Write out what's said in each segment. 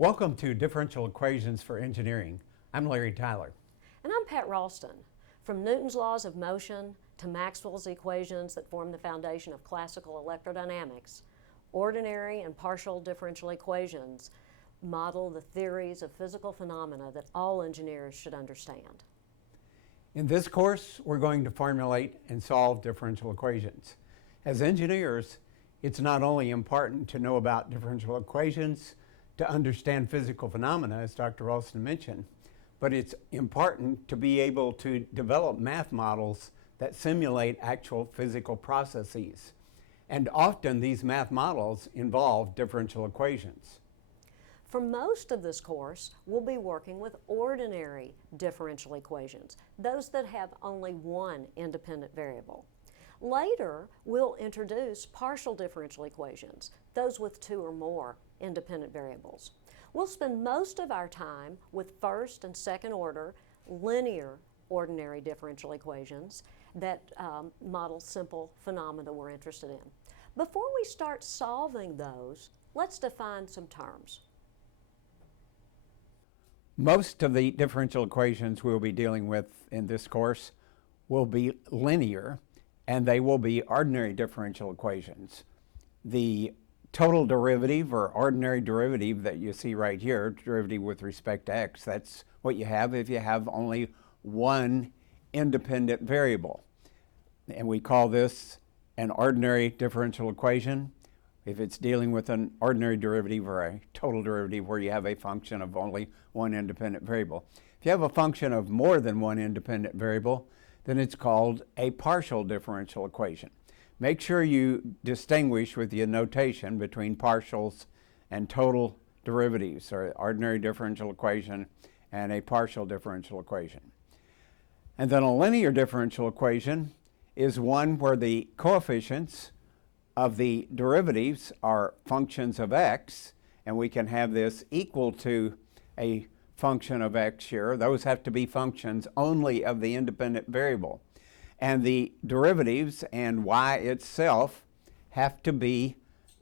Welcome to Differential Equations for Engineering. I'm Larry Tyler. And I'm Pat Ralston. From Newton's laws of motion to Maxwell's equations that form the foundation of classical electrodynamics, ordinary and partial differential equations model the theories of physical phenomena that all engineers should understand. In this course, we're going to formulate and solve differential equations. As engineers, it's not only important to know about differential equations to understand physical phenomena, as Dr. Ralston mentioned, but it's important to be able to develop math models that simulate actual physical processes. And often these math models involve differential equations. For most of this course, we'll be working with ordinary differential equations, those that have only one independent variable. Later, we'll introduce partial differential equations, those with two or more independent variables. We'll spend most of our time with first and second order linear ordinary differential equations that model simple phenomena we're interested in. Before we start solving those, let's define some terms. Most of the differential equations we'll be dealing with in this course will be linear, and they will be ordinary differential equations. The total derivative or ordinary derivative that you see right here, derivative with respect to x, that's what you have if you have only one independent variable. And we call this an ordinary differential equation if it's dealing with an ordinary derivative or a total derivative where you have a function of only one independent variable. If you have a function of more than one independent variable, then it's called a partial differential equation. Make sure you distinguish with the notation between partials and total derivatives, or ordinary differential equation and a partial differential equation. And then a linear differential equation is one where the coefficients of the derivatives are functions of x, and we can have this equal to a function of x here. Those have to be functions only of the independent variable. And the derivatives and y itself have to be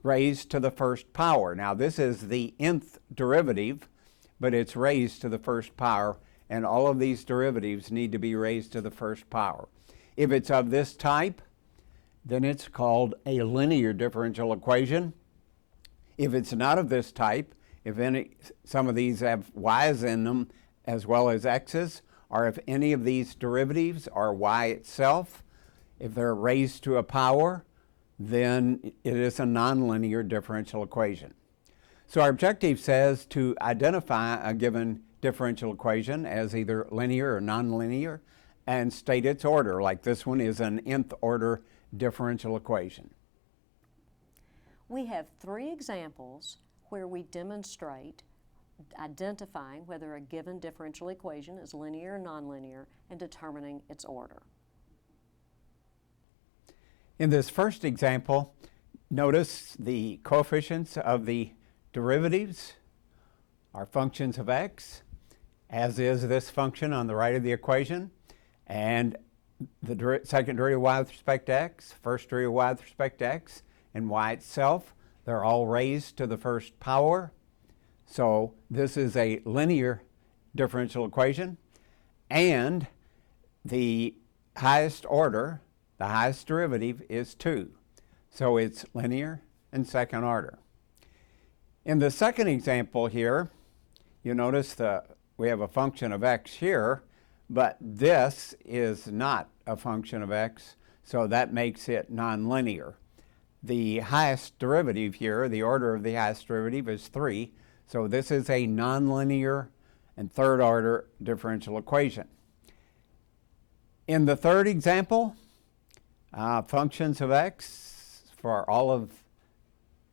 raised to the first power. Now this is the nth derivative, but it's raised to the first power, and all of these derivatives need to be raised to the first power. If it's of this type, then it's called a linear differential equation. If it's not of this type, if some of these have y's in them as well as x's, or if any of these derivatives are y itself, if they're raised to a power, then it is a nonlinear differential equation. So our objective says to identify a given differential equation as either linear or nonlinear and state its order, like this one is an nth order differential equation. We have three examples where we demonstrate identifying whether a given differential equation is linear or nonlinear and determining its order. In this first example, notice the coefficients of the derivatives are functions of x, as is this function on the right of the equation, and the second derivative of y with respect to x, first derivative of y with respect to x, and y itself, they're all raised to the first power. So this is a linear differential equation, and the highest order, the highest derivative, is 2. So it's linear and second order. In the second example here, you notice we have a function of x here, but this is not a function of x, so that makes it nonlinear. The highest derivative here, the order of the highest derivative, is 3. So this is a nonlinear and third order differential equation. In the third example, functions of x for all of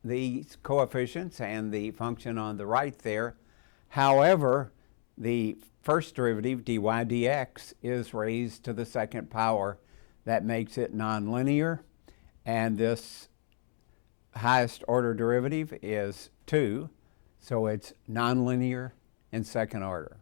these coefficients and the function on the right there. However, the first derivative, dy dx, is raised to the second power. That makes it nonlinear, and this highest order derivative is 2. So it's nonlinear and second order.